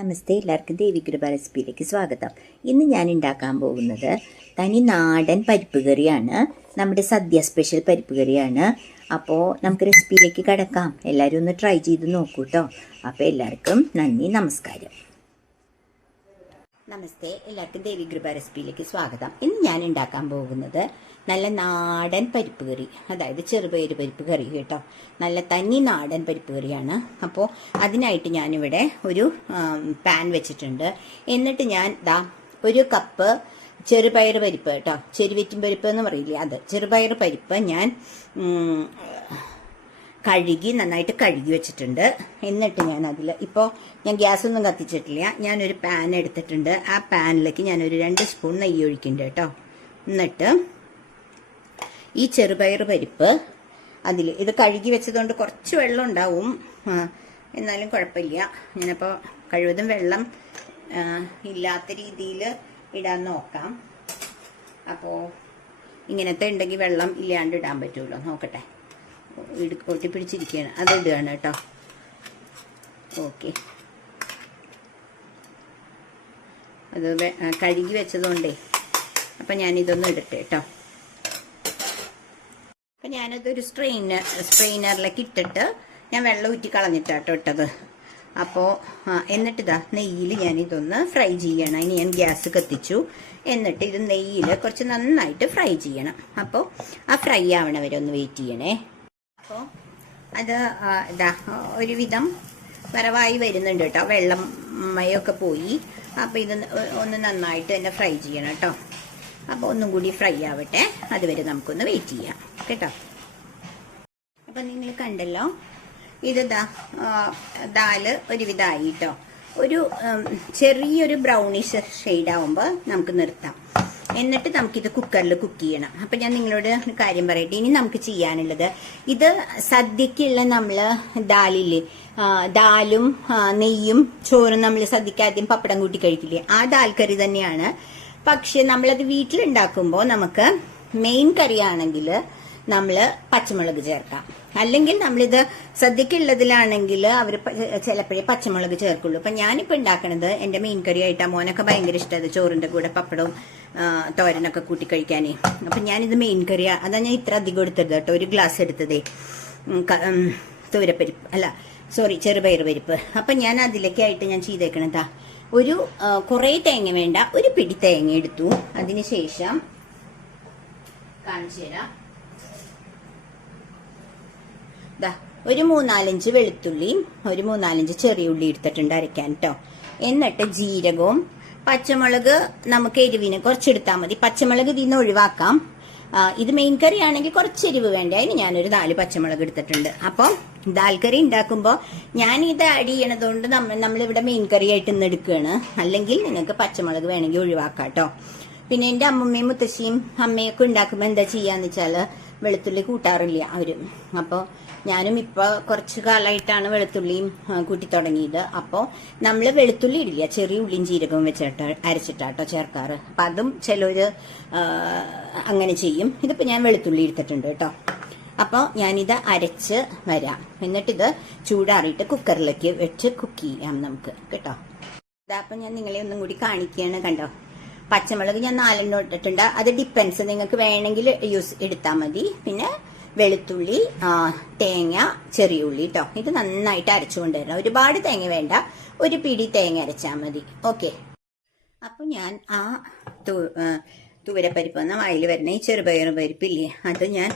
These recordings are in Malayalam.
നമസ്തേ, എല്ലാവർക്കും ദേവികൃപ റെസിപ്പിയിലേക്ക് സ്വാഗതം. ഇന്ന് ഞാൻ ഉണ്ടാക്കാൻ പോകുന്നത് തനി നാടൻ പരിപ്പ് കറിയാണ്. നമ്മുടെ സദ്യ സ്പെഷ്യൽ പരിപ്പ് കറിയാണ്. അപ്പോൾ നമുക്ക് റെസിപ്പിയിലേക്ക് കിടക്കാം. എല്ലാവരും ഒന്ന് ട്രൈ ചെയ്ത് നോക്കൂ കേട്ടോ. അപ്പോൾ എല്ലാവർക്കും നന്ദി, നമസ്കാരം. നമസ്തേ, എല്ലാവർക്കും ദേവികൃപ റെസിപ്പിയിലേക്ക് സ്വാഗതം. ഇന്ന് ഞാൻ ഉണ്ടാക്കാൻ പോകുന്നത് നല്ല നാടൻ പരിപ്പ് കറി, അതായത് ചെറുപയർ പരിപ്പ് കറി കേട്ടോ. നല്ല തനി നാടൻ പരിപ്പ് കറിയാണ്. അപ്പോൾ അതിനായിട്ട് ഞാനിവിടെ ഒരു പാൻ വെച്ചിട്ടുണ്ട്. എന്നിട്ട് ഞാൻ ഒരു കപ്പ് ചെറുപയർ പരിപ്പ് കേട്ടോ, ചെറുവിറ്റും പരിപ്പ് എന്ന് പറയില്ലേ, അത് ചെറുപയർ പരിപ്പ് ഞാൻ നന്നായിട്ട് കഴുകി വെച്ചിട്ടുണ്ട്. എന്നിട്ട് ഞാൻ ഇപ്പോൾ ഞാൻ ഗ്യാസൊന്നും കത്തിച്ചിട്ടില്ല. ഞാനൊരു പാൻ എടുത്തിട്ടുണ്ട്. ആ പാനിലേക്ക് ഞാനൊരു 2 സ്പൂൺ നെയ്യ് ഒഴിക്കുന്നുണ്ട് കേട്ടോ. എന്നിട്ട് ഈ ചെറുപയർ പരിപ്പ് ഇത് കഴുകി വെച്ചതുകൊണ്ട് കുറച്ച് വെള്ളം ഉണ്ടാവും, എന്നാലും കുഴപ്പമില്ല. ഞാനപ്പോൾ കഴിവതും വെള്ളം ഇല്ലാത്ത രീതിയിൽ ഇടാൻ നോക്കാം. അപ്പോൾ ഇങ്ങനത്തെ ഉണ്ടെങ്കിൽ വെള്ളം ഇല്ലാണ്ട് ഇടാൻ പറ്റുമല്ലോ, നോക്കട്ടെ. ഒട്ടിപ്പിടിച്ചിരിക്കുകയാണ്, അത് ഇടുകയാണ് കേട്ടോ. ഓക്കെ, അത് കഴുകി വെച്ചതുകൊണ്ടേ അപ്പം ഞാനിതൊന്നും ഇടട്ടെ കേട്ടോ. അപ്പം ഞാനതൊരു സ്ട്രെയിനറിലേക്ക് ഇട്ടിട്ട് ഞാൻ വെള്ളം ഊറ്റി കളഞ്ഞിട്ടാട്ടോ ഇട്ടത്. അപ്പോൾ എന്നിട്ട് നെയ്യിൽ ഞാനിതൊന്ന് ഫ്രൈ ചെയ്യണം. ഇനി ഞാൻ ഗ്യാസ് കത്തിച്ചു. എന്നിട്ട് ഇത് നെയ്യിൽ കുറച്ച് നന്നായിട്ട് ഫ്രൈ ചെയ്യണം. അപ്പോൾ ആ ഫ്രൈ ആവണ വരെ ഒന്ന് വെയിറ്റ് ചെയ്യണേ. അപ്പോൾ അത് ഒരുവിധം വറവായി വരുന്നുണ്ട് കേട്ടോ. വെള്ളം മയൊക്കെ പോയി. അപ്പോൾ ഇത് ഒന്ന് നന്നായിട്ട് തന്നെ ഫ്രൈ ചെയ്യണം കേട്ടോ. അപ്പോൾ ഒന്നും കൂടി ഫ്രൈ ആവട്ടെ, അതുവരെ നമുക്കൊന്ന് വെയിറ്റ് ചെയ്യാം കേട്ടോ. അപ്പം നിങ്ങൾ കണ്ടല്ലോ, ഇത് ദാല് ഒരുവിധമായി കേട്ടോ. ഒരു ചെറിയൊരു ബ്രൗണിഷ് ഷെയ്ഡാവുമ്പോൾ നമുക്ക് നിർത്താം. എന്നിട്ട് നമുക്കിത് കുക്കറിൽ കുക്ക് ചെയ്യണം. അപ്പം ഞാൻ നിങ്ങളോട് ഒരു കാര്യം പറയട്ടെ. ഇനി നമുക്ക് ചെയ്യാനുള്ളത്, ഇത് സദ്യക്കുള്ള നമ്മൾ ദാലും നെയ്യും ചോറും നമ്മൾ സദ്യക്ക് ആദ്യം പപ്പടം കൂട്ടി കഴിക്കില്ലേ, ആ ദാൽ കറി തന്നെയാണ്. പക്ഷെ നമ്മളത് വീട്ടിലുണ്ടാക്കുമ്പോൾ നമുക്ക് മെയിൻ കറിയാണെങ്കിൽ നമ്മൾ പച്ചമുളക് ചേർക്കാം. അല്ലെങ്കിൽ നമ്മളിത് സദ്യക്കുള്ളതിലാണെങ്കിൽ അവർ ചിലപ്പോഴേ പച്ചമുളക് ചേർക്കുള്ളൂ. അപ്പം ഞാനിപ്പോൾ ഉണ്ടാക്കണത് എൻ്റെ മെയിൻ കറിയായിട്ടാണ്. മോനൊക്കെ ഭയങ്കര ഇഷ്ടമാണ് ചോറിൻ്റെ കൂടെ പപ്പടവും തോരനൊക്കെ കൂട്ടി കഴിക്കാനേ. അപ്പം ഞാനിത് മെയിൻ കറിയാണ്, അതാണ് ഞാൻ ഇത്ര അധികം എടുത്തത് കേട്ടോ. ഒരു ഗ്ലാസ് എടുത്തതേ ചെറുപയർ പരിപ്പ്. അപ്പം ഞാൻ അതിലേക്കായിട്ട് ഞാൻ ചെയ്തേക്കണതാ, ഒരു കുറേ തേങ്ങ വേണ്ട, ഒരു പിടി തേങ്ങ എടുത്തു. അതിനുശേഷം കാണിച്ചു തരാം. ഒരു 3-4 വെളുത്തുള്ളിയും ഒരു 3-4 ചെറിയ ഉള്ളി എടുത്തിട്ടുണ്ട് അരയ്ക്കാൻ കേട്ടോ. എന്നിട്ട് ജീരകവും പച്ചമുളക് നമുക്ക് എരിവിന് കുറച്ചെടുത്താൽ മതി. പച്ചമുളക് ഇതിൽ നിന്ന് ഒഴിവാക്കാം. ഇത് മെയിൻ കറി ആണെങ്കിൽ കുറച്ച് എരിവ് വേണ്ട. അതിന് ഞാനൊരു 4 പച്ചമുളക് എടുത്തിട്ടുണ്ട്. അപ്പോൾ ദാൽ കറി ഉണ്ടാക്കുമ്പോൾ ഞാൻ ഇത് ആഡ് ചെയ്യണതുകൊണ്ട് നമ്മളിവിടെ മെയിൻ കറി ആയിട്ട് ഇന്ന് എടുക്കുകയാണ്. അല്ലെങ്കിൽ നിങ്ങൾക്ക് പച്ചമുളക് വേണമെങ്കിൽ ഒഴിവാക്കാം കേട്ടോ. പിന്നെ എൻ്റെ അമ്മമ്മയും മുത്തശ്ശിയും അമ്മയൊക്കെ ഉണ്ടാക്കുമ്പോൾ എന്താ ചെയ്യാന്ന് വെച്ചാൽ വെളുത്തുള്ളി കൂട്ടാറില്ല അവർ. അപ്പോൾ ഞാനും ഇപ്പോൾ കുറച്ച് കാലമായിട്ടാണ് വെളുത്തുള്ളിയും കൂട്ടി തുടങ്ങിയത്. അപ്പോൾ നമ്മൾ വെളുത്തുള്ളി ഇടില്ല, ചെറിയ ഉള്ളിയും ജീരകവും വെച്ചിട്ട് അരച്ചിട്ടാട്ടോ ചേർക്കാറ്. അപ്പം അതും ചിലർ അങ്ങനെ ചെയ്യും. ഇതിപ്പോൾ ഞാൻ വെളുത്തുള്ളി എടുത്തിട്ടുണ്ട് കേട്ടോ. അപ്പോൾ ഞാനിത് അരച്ച് വരാം. എന്നിട്ടിത് ചൂടാറിയിട്ട് കുക്കറിലേക്ക് വെച്ച് കുക്ക് ചെയ്യാം നമുക്ക് കേട്ടോ. അപ്പം ഞാൻ നിങ്ങളെ ഒന്നും കൂടി കാണിക്കുകയാണ്. കണ്ടോ, പച്ചമുളക് ഞാൻ 4 ഇട്ടിട്ടുണ്ട്. അത് ഡിപ്പെൻസ്, നിങ്ങൾക്ക് വേണമെങ്കിൽ എടുത്താൽ മതി. പിന്നെ വെളുത്തുള്ളി, തേങ്ങ, ചെറിയ ഉള്ളി കേട്ടോ. ഇത് നന്നായിട്ട് അരച്ചുകൊണ്ട് വരണം. ഒരുപാട് തേങ്ങ വേണ്ട, ഒരു പിടി തേങ്ങ അരച്ചാൽ മതി. ഓക്കെ. അപ്പം ഞാൻ ആ തുവരപ്പരിപ്പ് എന്ന വായിൽ വരുന്ന ഈ ചെറുപയർ പരിപ്പില്ലേ, അത് ഞാൻ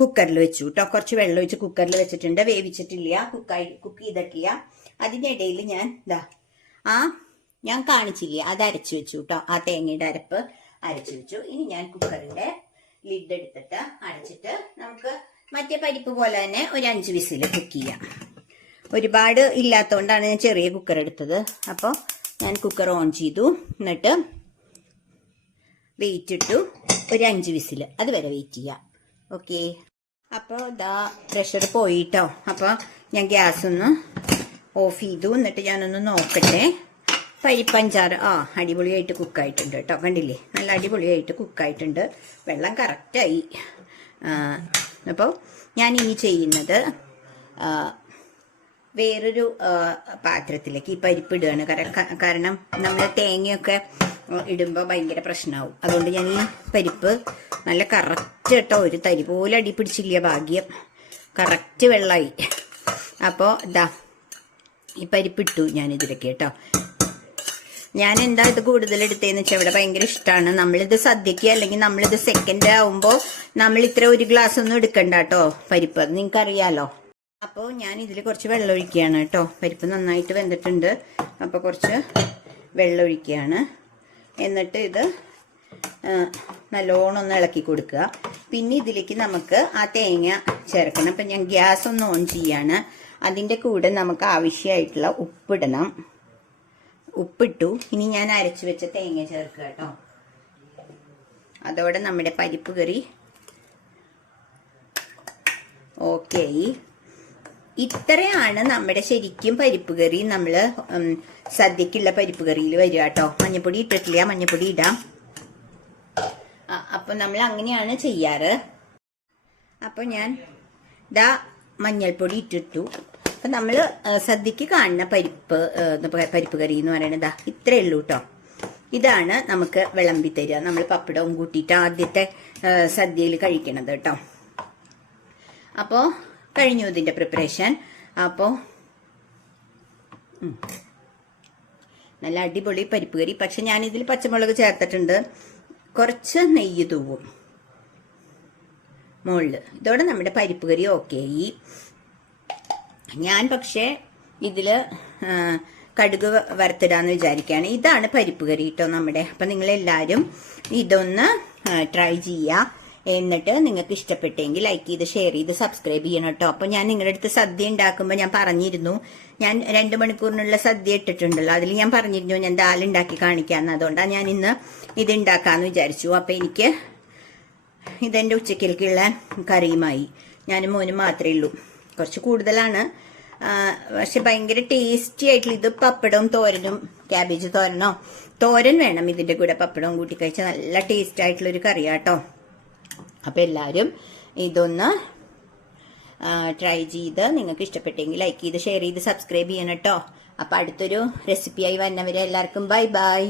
കുക്കറിൽ വെച്ചു കേട്ടോ. കുറച്ച് വെള്ളം ഒഴിച്ച് കുക്കറിൽ വെച്ചിട്ടുണ്ട്. വേവിച്ചിട്ടില്ല, കുക്ക് ചെയ്തിട്ടില്ല. അതിനിടയിൽ ഞാൻ ഞാൻ കാണിച്ചില്ലേ, അത് അരച്ചു വെച്ചു കേട്ടോ. ആ തേങ്ങയുടെ അരപ്പ് അരച്ചു വെച്ചു. ഇനി ഞാൻ കുക്കറിന്റെ ലിഡ് എടുത്തിട്ട് അടച്ചിട്ട് നമുക്ക് മറ്റേ പരിപ്പ് പോലെ തന്നെ ഒരു 5 വിസിൽ കുക്ക് ചെയ്യാം. ഒരുപാട് ഇല്ലാത്തതുകൊണ്ടാണ് ഞാൻ ചെറിയ കുക്കർ എടുത്തത്. അപ്പോൾ ഞാൻ കുക്കർ ഓൺ ചെയ്തു. എന്നിട്ട് വെയിറ്റ് ഇട്ടു, ഒരു 5 വിസിൽ, അതുവരെ വെയിറ്റ് ചെയ്യാം. ഓക്കെ. അപ്പോൾ പ്രഷർ പോയിട്ടോ. അപ്പോൾ ഞാൻ ഗ്യാസ് ഒന്ന് ഓഫ് ചെയ്തു. എന്നിട്ട് ഞാനൊന്ന് നോക്കട്ടെ. പരിപ്പഞ്ചാറ് അടിപൊളിയായിട്ട് കുക്കായിട്ടുണ്ട് കേട്ടോ. കണ്ടില്ലേ, നല്ല അടിപൊളിയായിട്ട് കുക്കായിട്ടുണ്ട്. വെള്ളം കറക്റ്റായി. അപ്പോൾ ഞാൻ ഇനി ചെയ്യുന്നത് വേറൊരു പാത്രത്തിലേക്ക് ഈ പരിപ്പ് ഇടുകയാണ്. കാരണം നമ്മൾ തേങ്ങയൊക്കെ ഇടുമ്പോൾ ഭയങ്കര പ്രശ്നമാവും. അതുകൊണ്ട് ഞാൻ ഈ പരിപ്പ് നല്ല കറക്റ്റ് കേട്ടോ, ഒരു തരി പോലെ അടി പിടിച്ചില്ല, ഭാഗ്യം. കറക്റ്റ് വെള്ളമായി. അപ്പോൾ ഇതാ ഈ പരിപ്പിട്ടു ഞാൻ ഇതിലേക്ക് കേട്ടോ. ഞാൻ എന്താ ഇത് കൂടുതൽ എടുത്തതെന്ന് വെച്ചാൽ ഇവിടെ ഭയങ്കര ഇഷ്ടമാണ്. നമ്മളിത് സദ്യക്ക് അല്ലെങ്കിൽ നമ്മളിത് സെക്കൻഡ് ആവുമ്പോൾ നമ്മൾ ഇത്ര ഒരു ഗ്ലാസ് ഒന്നും എടുക്കണ്ട കേട്ടോ പരിപ്പ്, അത് നിങ്ങൾക്ക് അറിയാലോ. അപ്പോൾ ഞാൻ ഇതിൽ കുറച്ച് വെള്ളം ഒഴിക്കുകയാണ് കേട്ടോ. പരിപ്പ് നന്നായിട്ട് വെന്തിട്ടുണ്ട്. അപ്പോൾ കുറച്ച് വെള്ളം ഒഴിക്കുകയാണ്. എന്നിട്ട് ഇത് നല്ലോണം ഒന്ന് ഇളക്കി കൊടുക്കുക. പിന്നെ ഇതിലേക്ക് നമുക്ക് ആ തേങ്ങ ചേർക്കണം. അപ്പം ഞാൻ ഗ്യാസ് ഒന്ന് ഓൺ ചെയ്യാണ്. അതിൻ്റെ കൂടെ നമുക്ക് ആവശ്യമായിട്ടുള്ള ഉപ്പിടണം. ഉപ്പിട്ടു. ഇനി ഞാൻ അരച്ചു വെച്ച തേങ്ങ ചേർക്കുക കേട്ടോ. അതോടെ നമ്മുടെ പരിപ്പ് കറി ഓക്കെ. ഇത്രയാണ് നമ്മുടെ ശരിക്കും പരിപ്പ് കറി. നമ്മൾ സദ്യക്കുള്ള പരിപ്പ് കറിയിൽ വരിക കേട്ടോ. മഞ്ഞപ്പൊടി ഇട്ടിട്ടില്ല, മഞ്ഞപ്പൊടി ഇടാം. അപ്പൊ നമ്മൾ അങ്ങനെയാണ് ചെയ്യാറ്. അപ്പൊ ഞാൻ ദാ മഞ്ഞൾപ്പൊടി ഇട്ടിട്ടു. അപ്പൊ നമ്മള് സദ്യക്ക് കാണുന്ന പരിപ്പ് കറി എന്ന് പറയുന്നത് ഇത്രയേ ഉള്ളൂ കേട്ടോ. ഇതാണ് നമുക്ക് വിളമ്പി തരിക. നമ്മൾ പപ്പടവും കൂട്ടിയിട്ട് ആദ്യത്തെ സദ്യയിൽ കഴിക്കണത് കേട്ടോ. അപ്പോ കഴിഞ്ഞു ഇതിന്റെ പ്രിപ്പറേഷൻ. അപ്പോ നല്ല അടിപൊളി പരിപ്പ് കറി. പക്ഷെ ഞാൻ ഇതിൽ പച്ചമുളക് ചേർത്തിട്ടുണ്ട്. കുറച്ച് നെയ്യ് തൂവും മുകളില്. ഇതോടെ നമ്മുടെ പരിപ്പ് കറി ഓക്കെ. ഞാൻ പക്ഷേ ഇതില് കടുക് വറുത്തിടാന്ന് വിചാരിക്കുകയാണ്. ഇതാണ് പരിപ്പ് കറി കേട്ടോ നമ്മുടെ. അപ്പൊ നിങ്ങളെല്ലാവരും ഇതൊന്ന് ട്രൈ ചെയ്യുക. എന്നിട്ട് നിങ്ങൾക്ക് ഇഷ്ടപ്പെട്ടെങ്കിൽ ലൈക്ക് ചെയ്ത് ഷെയർ ചെയ്ത് സബ്സ്ക്രൈബ് ചെയ്യണം കേട്ടോ. അപ്പൊ ഞാൻ നിങ്ങളുടെ അടുത്ത് സദ്യ ഉണ്ടാക്കുമ്പോൾ ഞാൻ പറഞ്ഞിരുന്നു, ഞാൻ 2 മണിക്കൂറിനുള്ള സദ്യ ഇട്ടിട്ടുണ്ടല്ലോ, അതിൽ ഞാൻ പറഞ്ഞിരുന്നു ഞാൻ ദാലുണ്ടാക്കി കാണിക്കാമെന്ന്. അതുകൊണ്ടാണ് ഞാൻ ഇന്ന് ഇത് ഉണ്ടാക്കാന്ന് വിചാരിച്ചു. അപ്പൊ എനിക്ക് ഇതെന്റെ ഉച്ചക്കലേക്കുള്ള കറിയുമായി. ഞാനും മോനും മാത്രമേ ഉള്ളൂ. കുറച്ച് കൂടുതലാണ്, പക്ഷെ ഭയങ്കര ടേസ്റ്റി ആയിട്ടുള്ള. ഇത് പപ്പടവും തോരനും, ക്യാബേജ് തോരനോ, തോരൻ വേണം ഇതിന്റെ കൂടെ, പപ്പടവും കൂട്ടി കഴിച്ചാൽ നല്ല ടേസ്റ്റ് ആയിട്ടുള്ള ഒരു കറിയാട്ടോ. അപ്പൊ എല്ലാവരും ഇതൊന്ന് ട്രൈ ചെയ്ത് നിങ്ങൾക്ക് ഇഷ്ടപ്പെട്ടെങ്കിൽ ലൈക്ക് ചെയ്ത് ഷെയർ ചെയ്ത് സബ്സ്ക്രൈബ് ചെയ്യണം കേട്ടോ. അപ്പൊ അടുത്തൊരു റെസിപ്പിയായി വരുന്നവരെ എല്ലാവർക്കും ബൈ ബൈ.